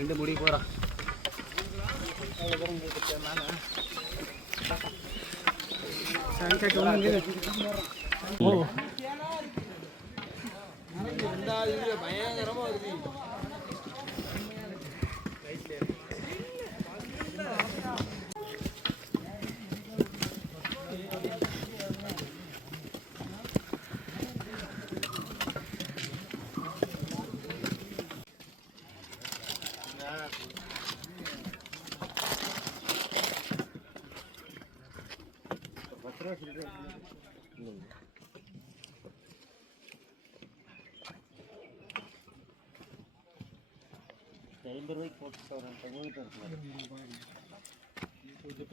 2 முடி போகிறான். பயங்கரமா இருக்கு. ₹50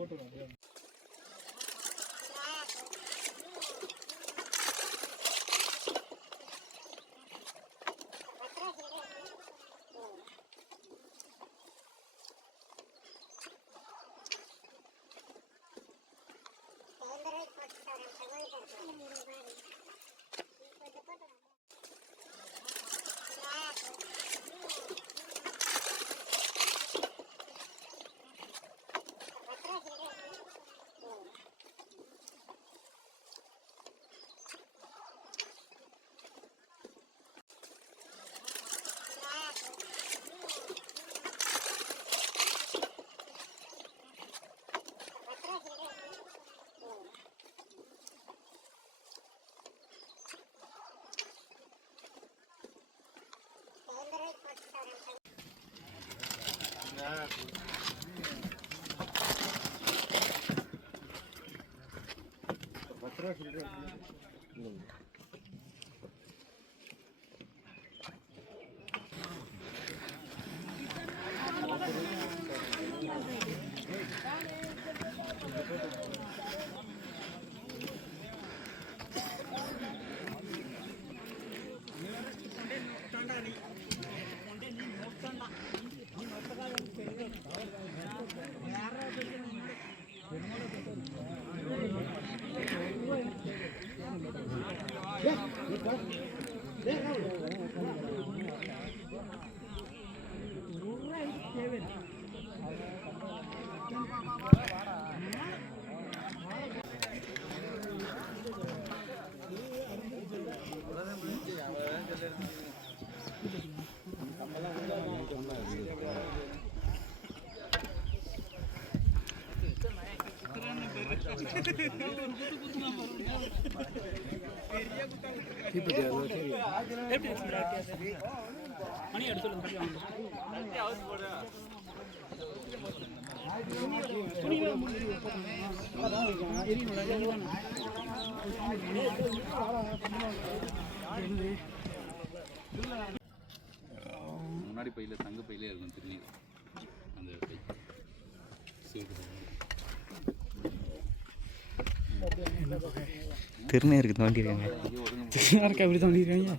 போட்டு முன்னாடி பையில தங்க பையிலே இருக்கும் திருநீர். அந்த பை திருநீருக்கு தோண்டிருக்காங்க. யாருக்கு அப்படி தோண்டிருக்காங்க?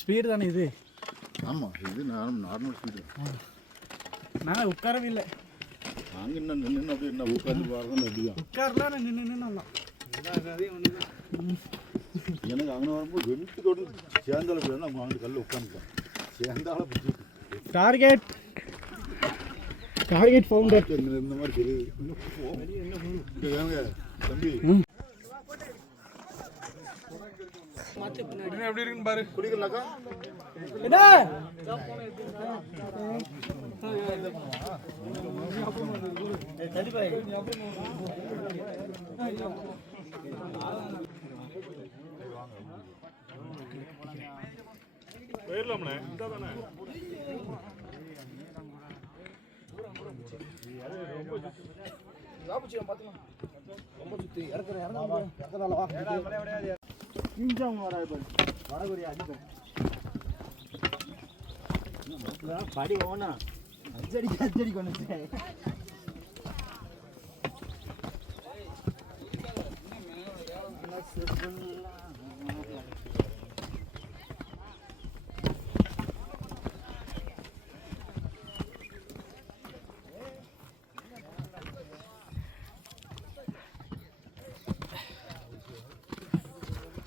ஸ்பீடு தானே இது? ஆமாம், இது நார்மல் ஸ்பீடு. நான் உட்காரவே இல்லை. நாங்கள் என்ன நின்று அப்படி என்ன உட்காந்து பாருங்க. எப்படியா உட்காரலாம், நான் நின்று எனக்கு அங்கே வரும்போது வெளுத்துக்கோடு சேர்ந்தால போயிடும். நம்ம அங்கே கல்ல உட்காந்துக்கலாம். சேர்ந்தால பிடிச்சிட்டு டார்கெட் ஃபவுண்டர் இந்த மாதிரி தெரியுது. தம்பி எப்படி இருக்குன்னு பாரு. குடிக்கலாக்கா போயிடலாம்ண்ணே. இந்த தானே ரொம்ப சுத்தி இறக்குறேன். வடகொரியா படி ஓனா அஞ்சடி கொண்டு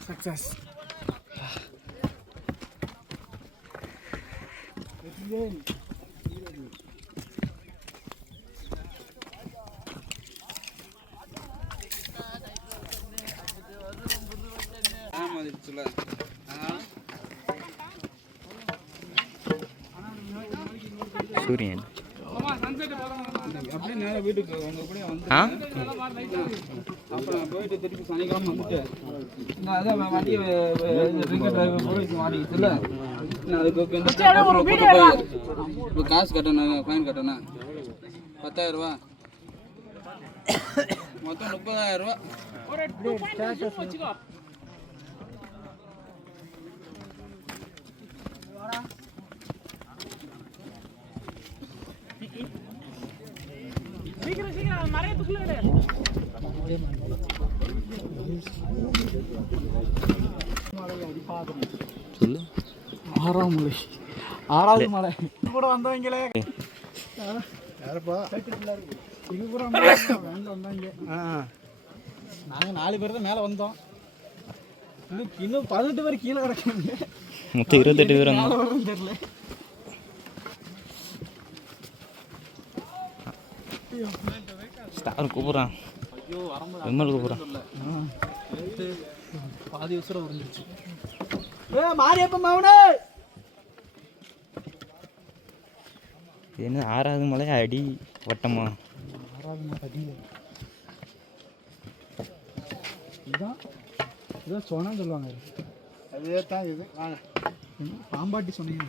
சக்ஸஸ். சூரியன் அப்படியே நேராக வீட்டுக்கு உங்க கூட வந்து ஆ அப்புறம் போயிட்டு திருப்பி சனிக்கிழமை வந்துட்டு நான் அதான் வண்டியை ரிங்க டிரைவர் போய் மாட்டிக்கிச்சுல நான் அதுக்கு இப்போ காசு கட்டணும் ஃபைன் கட்டணும் 10,000 ரூபா மொத்தம் 30,000 ரூபா. சொல்லு. 6ஆம் மலை 6வது மலை கூட வந்தவங்களே யாருப்பா இது கூட வேண்டில் வந்தாங்க. நாங்கள் 4 பேர் தான் மேலே வந்தோம். இன்னும் 18 பேர் கீழே கிடக்குங்க. மொத்தம் 28 பேர் மேலே வந்தோம். வரணும் தெரியல. ஸ்டார் கூப்பிட்றான், விமல் கூப்பிட்றான். பாதி வருஷம் வந்துருச்சு. மாரியப்ப மவுனே என்ன 6வது மலை அடி வட்டமா? 6வது மலை அடியில் இதுதான் இதான் சொன்னான்னு சொல்லுவாங்க. அதே தான் இது வாங்க பாம்பாட்டி சொன்னீங்க.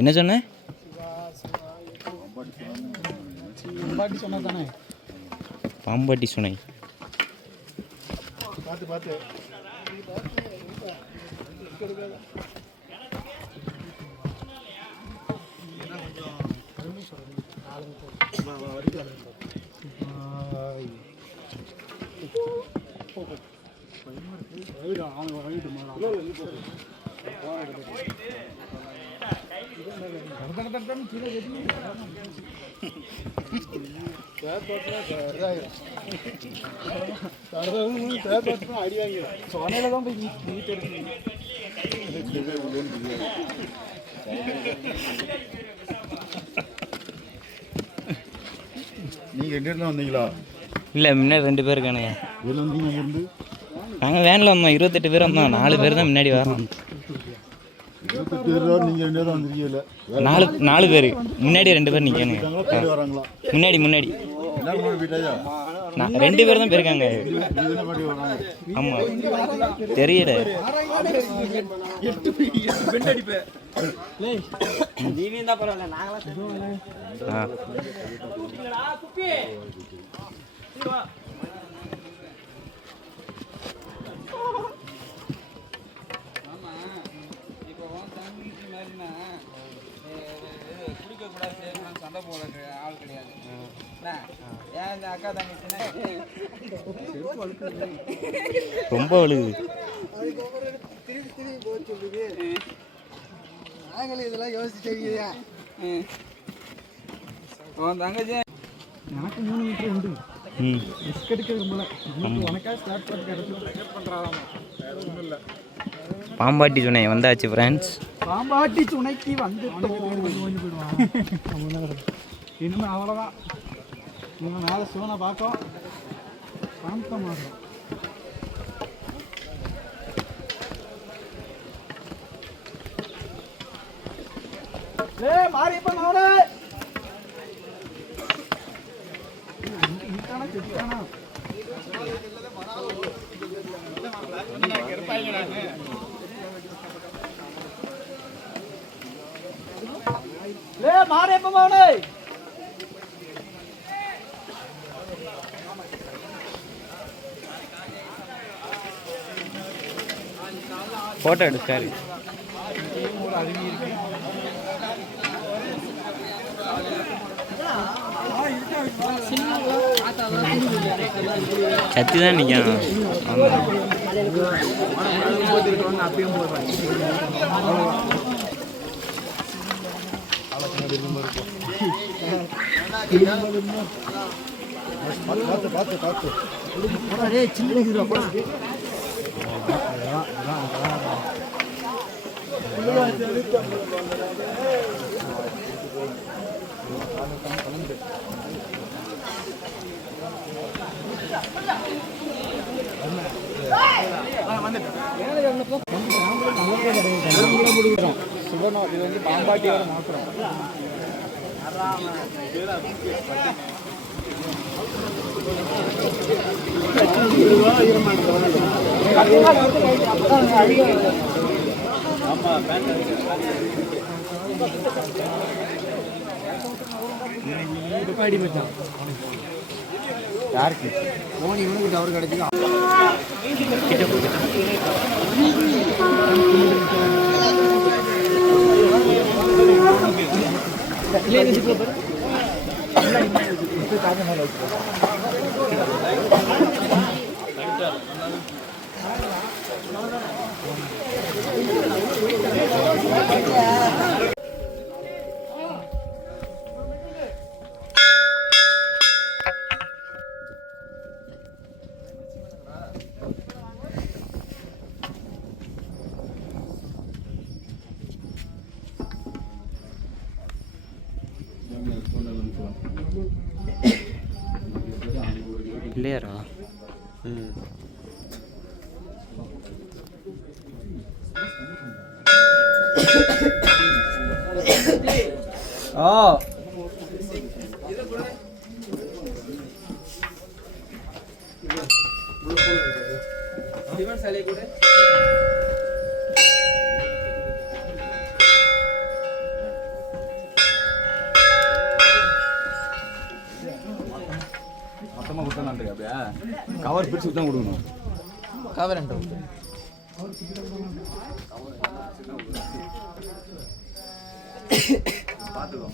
என்ன சொன்னேன்? பாம்பாட்டி சொன்னா தானே பாம்பாட்டி சுனை. பார்த்து பார்த்து அடி வாங்கி சோனையில தான் போய் வீட்டு எடுக்கணும். நீங்கள் எங்கிருந்து வந்தீங்களா? இல்லை, முன்னாடி 2 பேர் இருக்கானுங்க. இதில் வந்தீங்க அங்கேருந்து நாங்கள் வேனில் வந்தோம், 28 பேர் வந்தோம். 4 பேர் தான் முன்னாடி வரோம். 28 பேர் நீங்கள் 2 பேரும் வந்திருக்கீங்களா? 4 பேர் முன்னாடி 2 பேர் நிற்கானுங்க. போயிட்டு வராங்களா? முன்னாடி எல்லாரும் போய் போயிட்டாயா? 2 பேர் தான் போயிருக்காங்க. இதுன்னு பாட்டி வராங்க. ஆமாம், தெரியல. ஆ சண்டை போட ஆள் கிடையாது. ஏன் இந்த அக்கா தங்கச்சின்னா ரொம்ப வழுகுது. நாங்களும் இதெல்லாம் யோசிச்சிருக்கியா? உன் தங்கச்சி எனக்கு 3 மீட்டர் உண்டு. ரிஸ்க் எடுக்க விரும்பல. உனக்காக ஸ்டார்ட் பண்ணி கிடைச்சி பண்ணுறாராமா. ஒன்றும் இல்லை. பாம்பாட்டி சுனை வந்தாச்சு ஃப்ரெண்ட்ஸ். பாம்பாட்டி துணைக்கு வந்து இனிமே அவ்வளோதான். இனிமே மேலே சிவனை பார்க்கும் சாந்தம் ஆகும். மாரியப்ப மகனே மாரியப்ப மகனே ஃபோட்டோ எடுத்தாரு. சத்தி தான் நிற்கணும். அப்பயும் போடுறாங்க. பார்த்து சுகனோ இது வந்து பாம்பாட்டியோட மாத்திரம். யாருக்கு போனி இவனுக்கு டவர் கிடைச்சிங்க. இல்லையாரா? மொத்தமாக கொடுத்தலான்ட்டு அப்படியா? கவர் பிரித்து தான் கொடுக்கணும். கவர் பார்த்துக்கோ.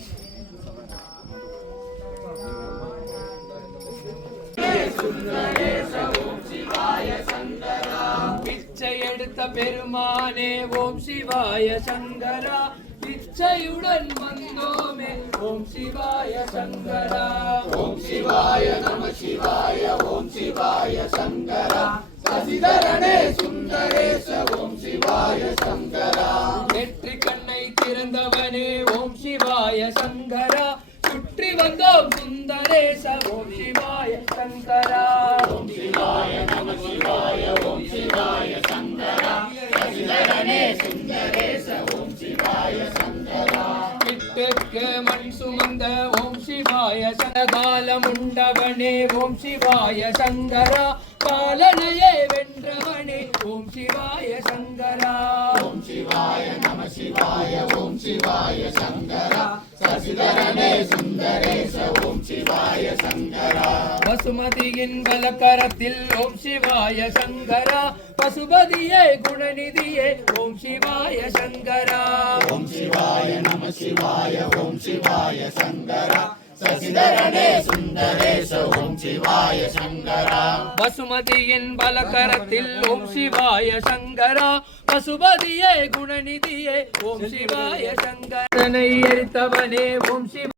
பிச்சை எடுத்த பெருமானே ஓம் சிவாய சங்கரா, பிச்சையுடன் வந்தோமே ஓம் சிவாய சங்கரா. ஓம் சிவாய நம சிவாய ஓம் சிவாய சங்கரா, சசிதரனே சுந்தரேச ஓம் சிவாய சங்கரா. நெற்றி கண்ணை திறந்தவனே ஓம் சிவாய சங்கரா, சுற்றி வந்தோம் சுந்தரேச ஓம் சிவாய சங்கரா. ஓம் சிவாய நம சிவாய ஓம் சிவாய சங்கரா, சசிதரனே சுந்தரேச ஓம் சிவாய சங்கரா. கிட்டுக்கு மண் சுமந்த ஓம் சிவாய சனகாலம் உண்டவனே ஓம் சிவாய சங்கரா, காலனையே வென்றவனே ஓம் சிவாய சங்கரா. ஓம் சிவாய நம சிவாய ஓம் சிவாய சங்கரா, சசிதரனே சுந்தரேச ஓம் சிவாய சங்கரா. பசுமதியின் பலகரத்தில் ஓம் சிவாய சங்கரா, பசுபதியே குணநிதியே ஓம் சிவாய சங்கரா. ஓம் சிவாய நம சிவாய ஓம் சிவாய சங்கரா, சசிதரனே சுந்தரேச ஓம் சிவாய சங்கரா. பசுமதியின் பலகரத்தில் ஓம் சிவாய சங்கரா, பசுபதியே குணநிதியே ஓம் சிவாய சங்கரனை எரித்தவனே ஓம் சிவ